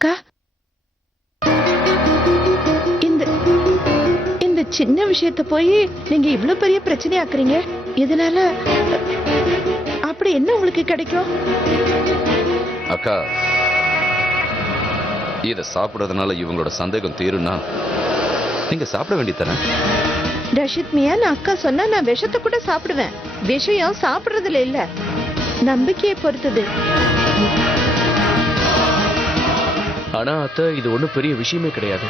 அக்கா? இந்த இந்த சின்ன விஷயத்த போய் நீங்க இவ்ளோ பெரிய பிரச்சனையாக்குறீங்க. இதனால அப்படி என்ன உங்களுக்கு கிடைக்கும்? அக்கா இத சாப்பிடுறதுனால இவங்களோட சந்தேகம் தீரும்னா நீங்க சாப்பிட வேண்டியதானே ரஷித் மியா நான் அக்கா சொன்னா நான் விஷத்தை கூட சாப்பிடுவேன். விஷயம் சாப்பிடுறதுல இல்ல. நம்பிக்கையை பொறுத்தது. ஆனா அத்தை இது ஒண்ணும் பெரிய விஷயமே கிடையாது.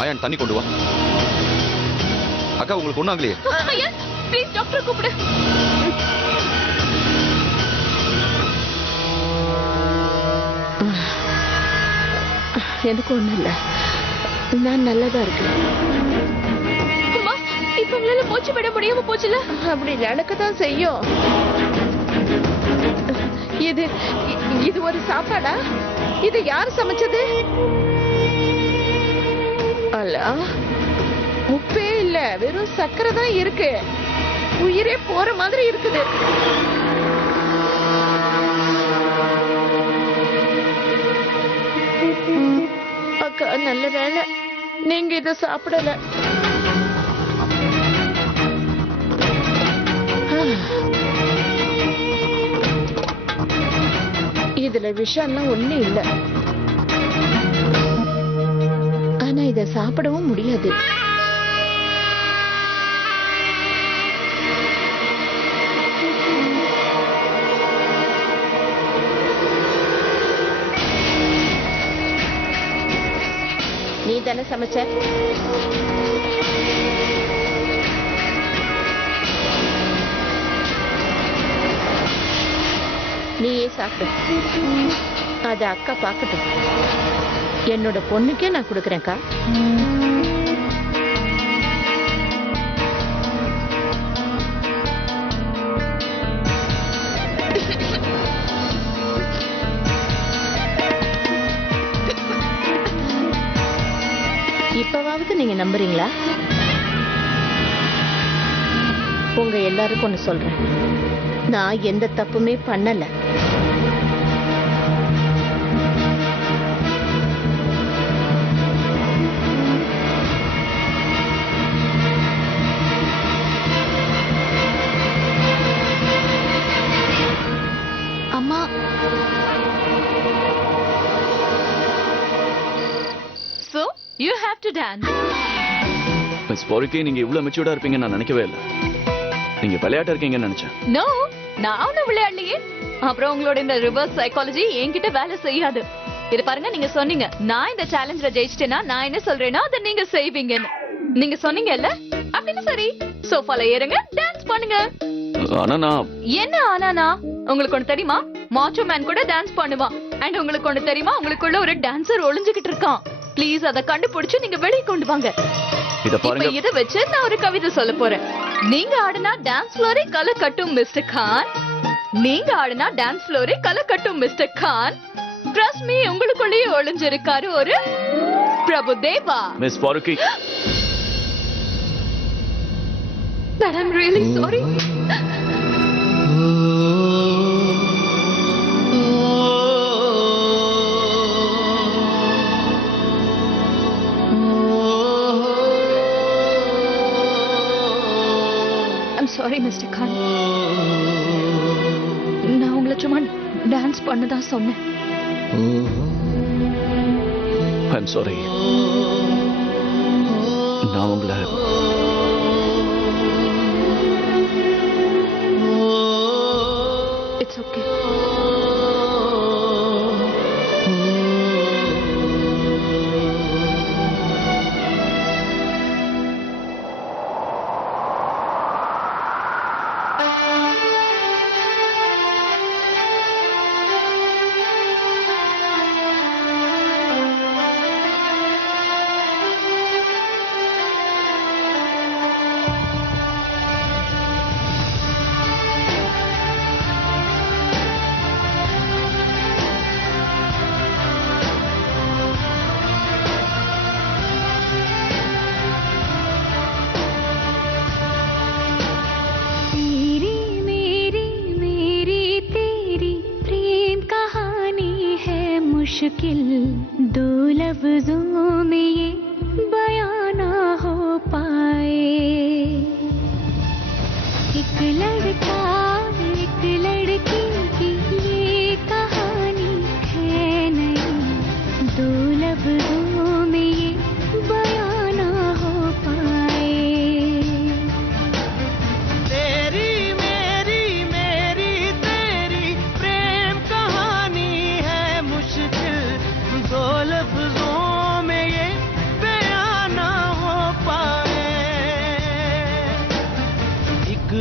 அயான் தண்ணி கொண்டு வா. அக்கா உங்களுக்கு ஒண்ணும் ஆகலையே? ஐயா ப்ளீஸ் டாக்டர் கூப்பிடு. எனக்கு ஒண்ணும் இல்ல. நான் நல்லதா இருக்கேன் இப்ப உங்களால மூச்சு விட முடியாம போச்சுல? அப்படி நடக்கத்தான் செய்யும். இது இது ஒரு சாப்பாடா? இது யார் சமைச்சது? அல்ல உப்பே இல்ல. வெறும் சக்கரை தான் இருக்கு. உயிரே போற மாதிரி இருக்குது. அக்கா நல்ல வேலை நீங்க இத சாப்பிடல. இதுல விஷம்லாம் ஒண்ணு இல்லை. ஆனா இத சாப்பிடவும் முடியாது. நீ தானே சமைச்ச? நீயே சாப்பிடு. அது அக்கா பார்க்கட்டும் என்னோட பொண்ணுக்கே நான் கொடுக்குறேன்க்கா. இப்பவாவது நீங்க நம்புறீங்களா? உங்க எல்லாருக்கும் ஒண்ணு சொல்றேன். நான் எந்த தப்புமே பண்ணல. டு டான்ஸ் மிஸ் பொறுக்கி நீங்க இவ்வளவு மெச்சூர்டா இருப்பீங்கன்னு நான் நினைக்கவே இல்லை. நீங்க விளையாட்டா இருக்கீங்கன்னு நினைச்சேன். நோ நான் ஒன்னும் விளையாடலையே. அப்புறம் உங்களோட இந்த ரிவர்ஸ் சைக்காலஜி என்கிட்ட வேலை செய்யாது. இது பாருங்க நீங்க சொன்னீங்க நான் இந்த சேலஞ்சில ஜெயிச்சிட்டேன்னா நான் என்ன சொல்றேனோ அதை நீங்க செய்வீங்கன்னு. நீங்க சொன்னீங்கல்ல? அப்படின்னு சரி. சோஃபால ஏறுங்க டான்ஸ் பண்ணுங்க. ஆனா நான் என்ன ஆனானா உங்களுக்கு ஒண்ணு தெரியுமா? மாச்சோ மேன் கூட டான்ஸ் பண்ணுவான். அண்ட் உங்களுக்கு ஒண்ணு தெரியுமா? உங்களுக்குள்ள ஒரு டான்சர் ஒளிஞ்சுகிட்டு இருக்கான். ப்ளீஸ் அதை கண்டுபிடிச்சு நீங்க வெளியே கொண்டு வாங்க. இத பாருங்க. இத வச்சு நான் ஒரு கவிதை சொல்ல போறேன். நீங்க ஆடுனா டான்ஸ் ஃப்ளோரே கலை கட்டும் மிஸ்டர் கான் நீங்க ஆடுனா டான்ஸ் ஃப்ளோரே கலை கட்டும் மிஸ்டர் கான் ட்ரஸ்ட் மீ உங்களுக்குள்ளேயே ஒளிஞ்சிருக்காரு ஒரு பிரபு தேவா. மிஸ் பொறுக்கி But I'm really டான்ஸ் பண்ண தான் சொன்னேன் ஐம் சாரி நான் உங்களை இட்ஸ் ஓகே मुश्किल दो लफ्जों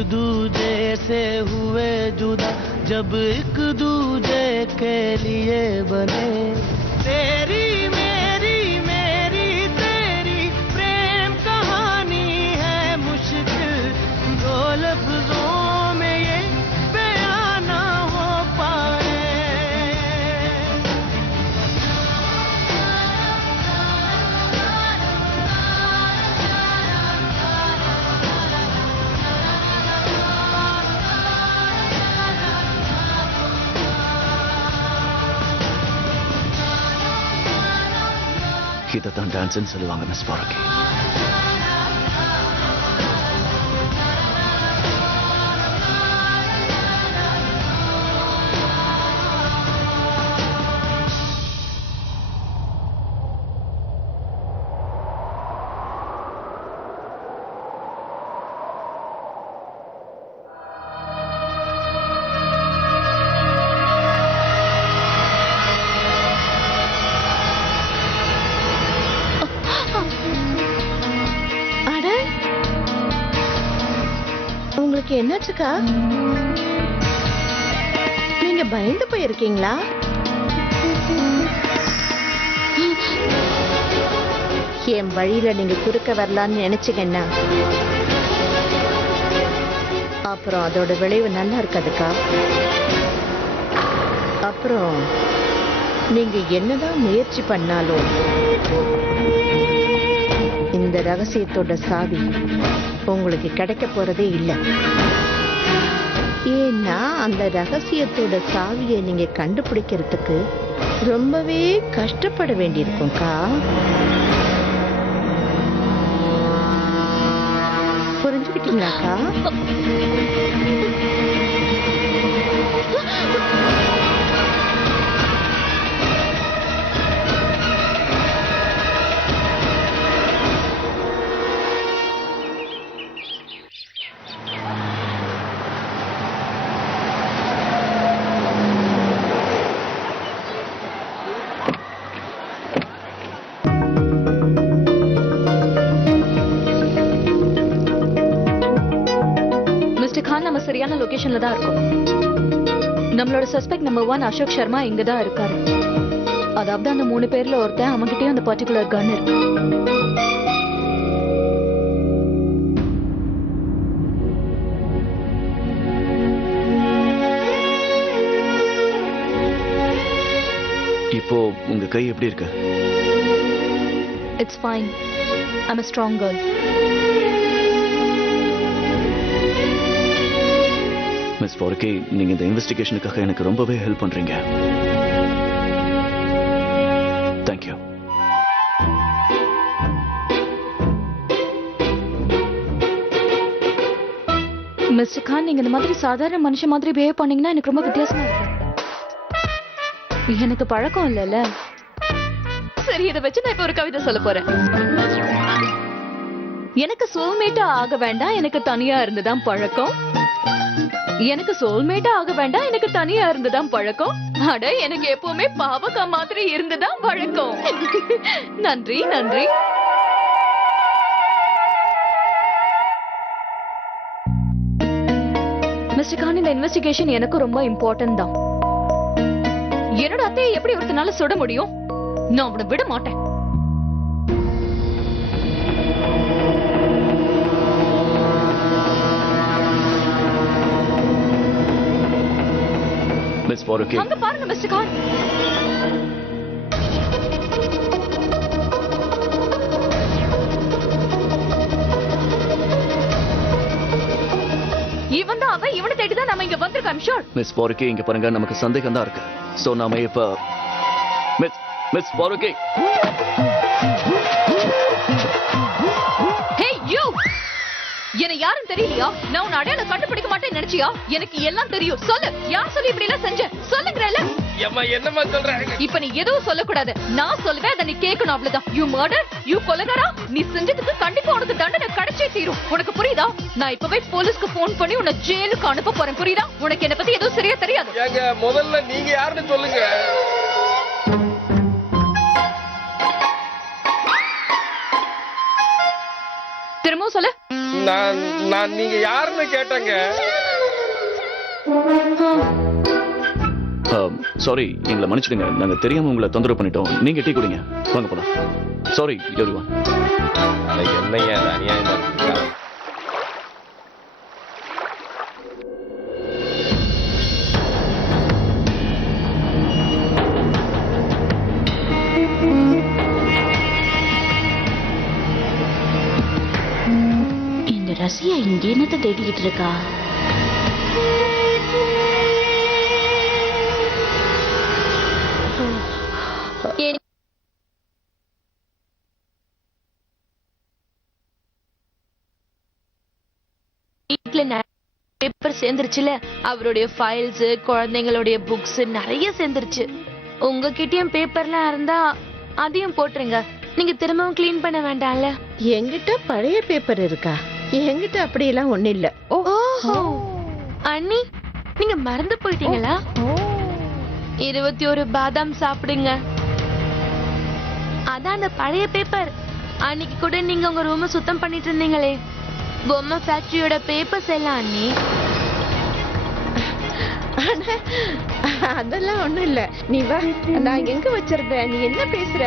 दूजे से हुए जुदा जब एक दूजे के लिए बने। तेरी இதைத்தான் டான்ஸ்னு சொல்லுவாங்க மிஸ் பாரகி அட உங்களுக்கு என்னாச்சுக்கா? நீங்க பயந்து போயிருக்கீங்களா? என் வழியில நீங்க குறுக்க வரலான்னு நினைச்சீங்கன்னா அப்புறம் அதோட விளைவு நல்லா இருக்காதுக்கா? அப்புறம் நீங்க என்னதான் முயற்சி பண்ணாலும் இந்த ரகசியத்தோட சாவி உங்களுக்கு கிடைக்க போறதே இல்லை. ஏன்னா அந்த ரகசியத்தோட சாவியை நீங்க கண்டுபிடிக்கிறதுக்கு ரொம்பவே கஷ்டப்பட வேண்டியிருக்கும்க்கா புரிஞ்சுக்கிட்டீங்களாக்கா லொகேஷன்ல தான் இருக்கோம். நம்மளோட suspect number one Ashok Sharma இங்க தான் இருக்காரு. அதாவது அந்த மூணு பேர்ல ஒருத்தன் அவன்கிட்டயும் அந்த பர்டிகுலர் கன் இருக்கு. இப்போ உங்க கை எப்படி இருக்கு? It's fine I'm strong girl miss பாரகி நீங்க இந்த இன்வெஸ்டிகேஷனுக்காக எனக்கு ரொம்பவே ஹெல்ப் பண்றீங்க. தேங்க்யூ மிஸ்டர் கான் நீங்க இந்த மாதிரி சாதாரண மனுஷன் மாதிரி பிஹேவ் பண்ணீங்கன்னா எனக்கு ரொம்ப வித்தியாசமா இருக்கு. எனக்கு பழக்கம் இல்லைல்ல. சரி இதை வச்சு நான் இப்ப ஒரு கவிதை சொல்ல போறேன். எனக்கு சோல்மேட்டா ஆக வேண்டாம். எனக்கு தனியா இருந்துதான் பழக்கம். எனக்கு சோல்மேட்டா ஆக வேண்டாம். எனக்கு தனியா இருந்துதான் பழக்கம். அட எனக்கு எப்பவுமே பாவக்கா மாதிரி இருந்துதான் பழக்கம். நன்றி நன்றி. மிஸ்டர் கான் இந்த இன்வெஸ்டிகேஷன் எனக்கு ரொம்ப இம்பார்ட்டன்ட் தான். என்னோட அத்தையை எப்படி ஒருத்தனால சுட முடியும்? நான் அவனை விட மாட்டேன். மிஸ் பாருக்கே அங்க பாருங்க மிஸ்டர் கான் இவன் தான் அவன் இவனை தேடி தான் நம்ம இங்க வந்திருக்கோம் ஷோர் மிஸ் பாருக்கே இங்க பாருங்க நமக்கு சந்தேகம் தான் இருக்கு. சோ நாம இப்ப மிஸ் மிஸ் பாருக்கே என்ன யாரும் தெரியலையா? நான் உன் அடையாளம் கண்டுபிடிக்க மாட்டேன்னு நினைச்சியா? எனக்கு எல்லாம் தெரியும். சொல்லு. யார் சொல்லி இப்படி எல்லாம் செஞ்ச? சொல்லுங்கறல ஏம்மா என்னம்மா சொல்ற? இப்ப நீ எதுவும் சொல்லக்கூடாது. நான் சொல்லுவேன் அதை நீ கேட்கணும் அவ்வளவுதான். யூ மர்டர் யூ கொலகாரா? நீ செஞ்சதுக்கு கண்டிப்பா உனக்கு தண்டனை கிடைச்சே தீரும். உனக்கு புரியுதா? நான் இப்பவே போலீஸ்க்கு போன் பண்ணி உன்னை ஜெயிலுக்கு அனுப்ப போறேன். புரியுதா? உனக்கு என்ன பத்தி எதுவும் சரியா தெரியாது. ஏங்க முதல்ல நீங்க யாருன்னு சொல்லுங்க. திரும்பவும் சொல்லு. நான் நான் நீங்க யாருன்னு கேட்டேங்க. Um, சாரி எங்களை மன்னிச்சிடுங்க. நாங்க தெரியாம உங்களை தொந்தரவு பண்ணிட்டோம். நீங்க டீ குடிங்க. வாங்க போலாம். சாரி எவ்ரிவன் இங்க என்னத்த தேடிக்கிட்டு இருக்கா? பேப்பர் சேர்ந்துருச்சுல அவருடைய ஃபைல்ஸ் குழந்தைங்களுடைய புக்ஸ் நிறைய சேர்ந்துருச்சு. உங்ககிட்டயும் பேப்பர்லாம் இருந்தா அதையும் போட்டுருங்க. நீங்க திரும்பவும் க்ளீன் பண்ண வேண்டாம்ல? என்கிட்ட பழைய பேப்பர் இருக்கா? என்கிட்ட அப்படியெல்லாம் ஒண்ணு இல்ல. ஓஹோ. அண்ணி நீங்க மறந்து போயிட்டீங்களா? இருபத்தி ஒரு பாதாம் சாப்பிடுங்க. அதான் அந்த பழைய பேப்பர் அன்னைக்கு கூட நீங்க உங்க ரூம சுத்தம் பண்ணிட்டு இருந்தீங்களே. பொம்மை ஃபேக்டரியோட பேப்பர்ஸ் எல்லாம் அண்ணி அதெல்லாம் ஒண்ணும் இல்ல. நீ வா நான் எங்க வச்சிருந்தேன்? நீ என்ன பேசுற?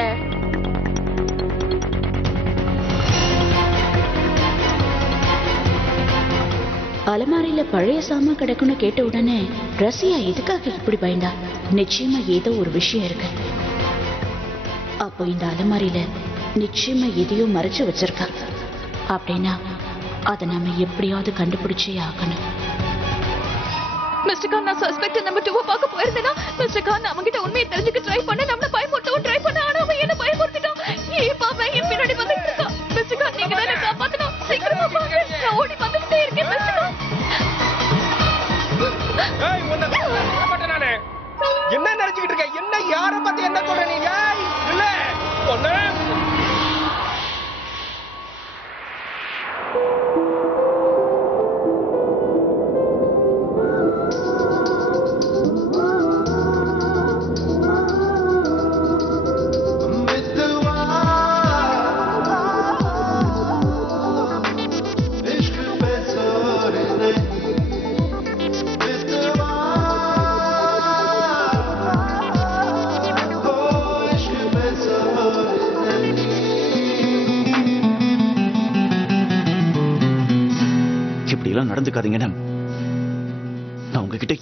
அலமாரியில பழைய சாமான் கிடக்குன்னு கேட்ட உடனே ரசியா எதுக்காக இப்படி பயந்தா? நிச்சயமா ஏதோ ஒரு விஷயம் இருக்கு. அப்போ இந்த அலமாரியில நிச்சயமா எதையோ மறைச்சு வச்சிருக்கா. அப்படின்னா அதை நாம எப்படியாவது கண்டுபிடிச்சே ஆகணும். மிஸ்டர் கான் நான் சஸ்பெக்ட் நம்பர் டூவை பார்க்க போயிருந்தேன்னா மிஸ்டர் கான் அவங்க கிட்ட உண்மையை தெரிஞ்சுக்க ட்ரை பண்ண. நம்மள பயமுறுத்தவும் ட்ரை பண்ண. ஆனா அவன் என்ன பயமுறுத்திட்டான்? ஏ பாப்பா என் பின்னாடி வந்து மிஸ்டர் கான் நீங்க காப்பாத்தணும். சீக்கிரமா வாங்க. நான் ஓடி வந்துட்டே இருக்கேன். மிஸ்டர் கான் ஏய் உன்னை நானு? என்ன நினைச்சுக்கிட்டு இருக்க? என்ன யார பத்தி என்ன சொல்ற நீ? ஏய் இல்ல. ஒண்ணு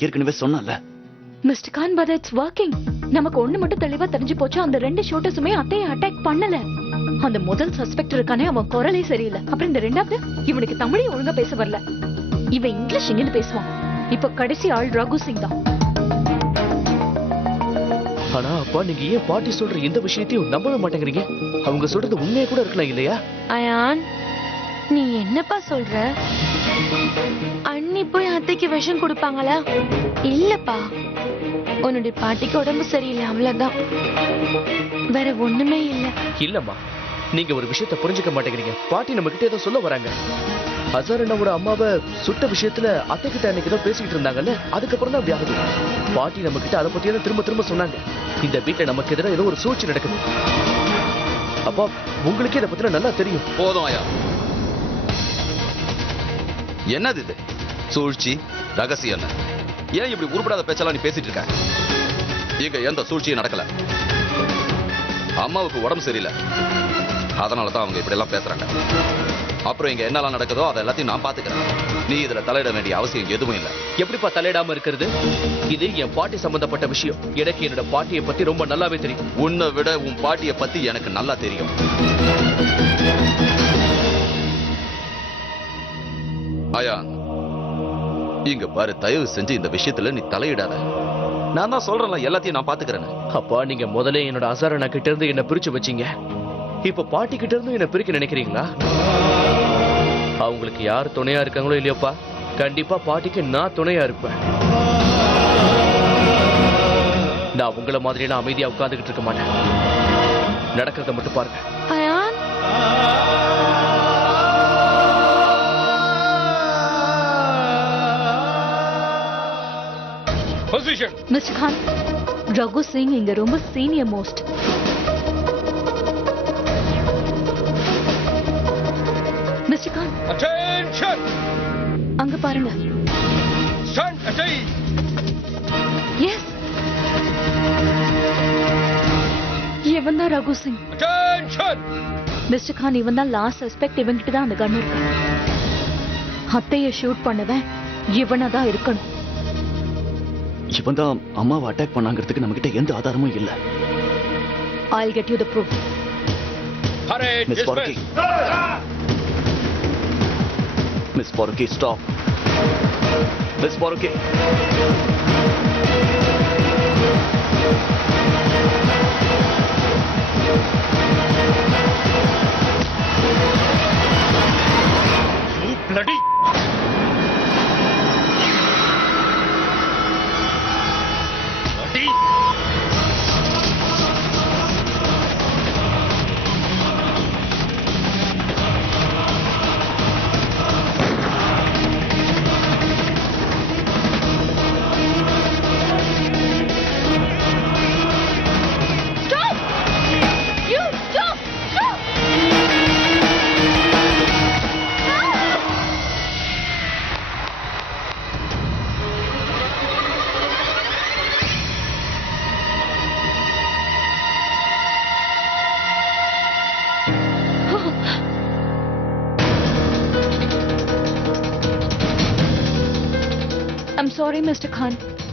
ஏற்கனவே சொன்னேன்ல mister Khan but it's working நமக்கு ஒண்ணு மட்டும் தெளிவா தெரிஞ்சு போச்சு. அந்த ரெண்டு ஷூட்டர்ஸுமே அத்தையை அட்டாக் பண்ணல. அந்த முதல் சஸ்பெக்ட் இருக்கானே அவன் குரலே சரியில்லை. அப்புறம் இந்த ரெண்டாவது இவனுக்கு தமிழே ஒழுங்கா பேச வரல. இவன் இங்கிலீஷ் எங்கன்னு பேசுவான். இப்ப கடைசி ஆள் ரகு சிங் தான். ஆனா அப்பா நீங்க ஏன் பாட்டி சொல்ற எந்த விஷயத்தையும் நம்பவே மாட்டேங்கிறீங்க? அவங்க சொல்றது உண்மையா கூட இருக்கலாம் இல்லையா? அயான் நீ என்னப்பா சொல்ற? அண்ணி போய் அத்தைக்கு விஷம் கொடுப்பாங்களா? இல்லப்பா. உன்னுடைய பாட்டிக்கு உடம்பு சரியில்லை அவ்வளவுதான். வேற ஒண்ணுமே இல்ல. இல்லம்மா. நீங்க ஒரு விஷயத்த புரிஞ்சுக்க மாட்டேங்கிறீங்க. பாட்டி நம்ம கிட்ட ஏதோ சொல்ல வராங்க. அசார் அண்ணாவோட அம்மாவை சுட்ட விஷயத்துல அத்தை கிட்ட அன்னைக்கு ஏதோ பேசிக்கிட்டு இருந்தாங்கல்ல அதுக்கப்புறம் தான் அப்படி ஆகுது. பாட்டி நம்ம கிட்ட அதை பத்தி திரும்ப திரும்ப சொன்னாங்க. இந்த வீட்டுல நமக்கு எதிராக ஏதோ ஒரு சூழ்ச்சி நடக்குது. அப்பா உங்களுக்கே இதை பத்தின நல்லா தெரியும். போதும் ஐயா. என்னது இது? சூழ்ச்சி ரகசியம் ஏன் இப்படி உருப்படாத பேச்செல்லாம் நீ பேசிட்டு இருக்க? இங்க எந்த சூழ்ச்சியும் நடக்கல. அம்மாவுக்கு உடம்பு சரியில்லை. அதனால தான் அவங்க இப்படி எல்லாம் பேசுறாங்க. அப்புறம் இங்க என்னெல்லாம் நடக்குதோ அதை எல்லாத்தையும் நான் பாத்துக்கிறேன் நீ இதுல தலையிட வேண்டிய அவசியம் எதுவும் இல்லை. எப்படிப்பா தலையிடாம இருக்கிறது? இது என் பாட்டி சம்பந்தப்பட்ட விஷயம். எனக்கு என்னோட பாட்டியை பத்தி ரொம்ப நல்லாவே தெரியும். உன்னை விட உன் பாட்டியை பத்தி எனக்கு நல்லா தெரியும். ஆயா இங்க பாரு தயவு செஞ்சு இந்த விஷயத்துல நீ தலையிடாத. நான் தான் சொல்றேன்ல எல்லாத்தையும் நான் பாத்துக்கிறேன் அப்பா நீங்க முதல்ல என்னோட அசாரணா கிட்ட இருந்து என்ன பிரிச்சு வச்சீங்க. இப்ப பாட்டி கிட்ட இருந்து என்ன பிரிக்க நினைக்கிறீங்களா? அவங்களுக்கு யார் துணையா இருக்காங்களோ இல்லையோப்பா கண்டிப்பா பாட்டிக்கு நான் துணையா இருப்பேன். நான் உங்களை மாதிரி நான் அமைதியா உட்கார்ந்துகிட்டு இருக்க மாட்டேன். நடக்கிறத மட்டும் பாருங்க. பொசிஷன் மிஸ்டர் கான் ரகு சிங் இங்க ரொம்ப senior most mister Khan attention அங்க பாருங்க. ஸ்டாண்ட் அட்டை எஸ் இவன் தான் ரகு சிங். அட்டென்ஷன் மிஸ்டர் கான் இவன் தான் லாஸ்ட் சஸ்பெக்ட் இவன்கிட்ட தான் அந்த கன் இருக்கு. அத்தைய ஷூட் பண்ணவன் இவனா தான் இருக்கணும். இவன் தான் அம்மாவை அட்டாக் பண்ணாங்கிறதுக்கு நம்ம கிட்ட எந்த ஆதாரமும் இல்ல. I'll get you the proof. Miss பாரக்கி miss பாரக்கி ஸ்டாப் மிஸ் பாரக்கி bloody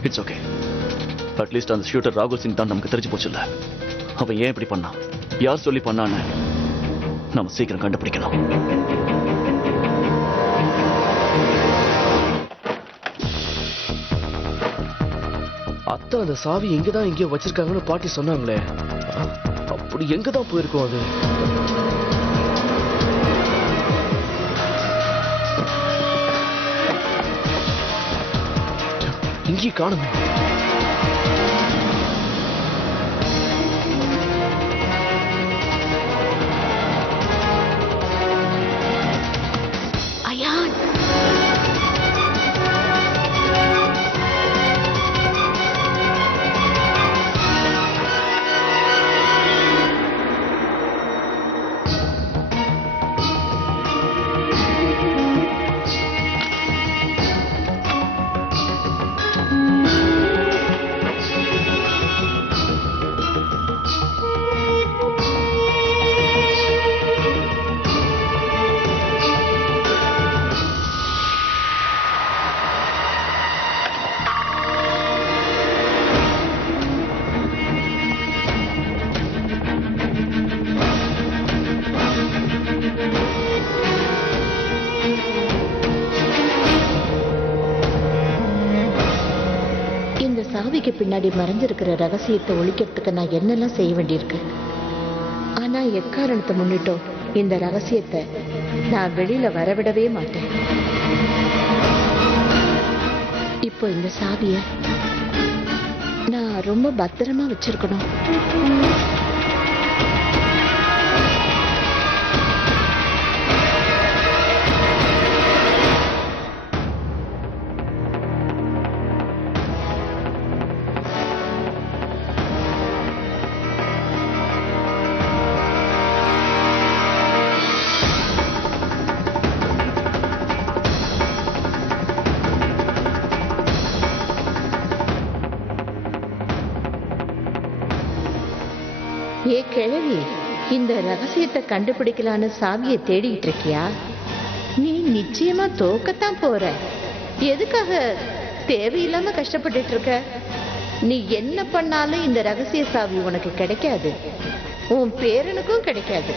it's okay at least அந்த ஷூட்டர் ராகுல் சிங் தான் நமக்கு தெரிஞ்சு போச்சுல்ல. அவன் ஏன் இப்படி பண்ணான்? யார் சொல்லி பண்ணான்னு நம்ம சீக்கிரம் கண்டுபிடிக்கணும். அத்தை அந்த சாவி எங்கதான் எங்கேயோ வச்சிருக்காங்கன்னு பாட்டி சொன்னாங்களே. அப்படி எங்கதான் போயிருக்கோம் அது? இங்கே காணுமே. இந்த சாவிக்கு பின்னாடி மறைஞ்சிருக்கிற ரகசியத்தை ஒழிக்கிறதுக்கு நான் என்னெல்லாம் செய்ய வேண்டியிருக்கு? ஆனா எக்காரணத்தை முன்னிட்டோ இந்த ரகசியத்தை நான் வெளியில வரவிடவே மாட்டேன். இப்போ இந்த சாவிய நான் ரொம்ப பத்திரமா வச்சிருக்கணும். கிழவி இந்த ரகசியத்தை கண்டுபிடிக்கலான்னு சாவியை தேடிட்டு இருக்கியா? நீ நிச்சயமா தோக்கத்தான் போற. எதுக்காக தேவையில்லாம கஷ்டப்பட்டுட்டு இருக்க? நீ என்ன பண்ணாலும் இந்த ரகசிய சாவி உனக்கு கிடைக்காது. உன் பேரனுக்கும் கிடைக்காது.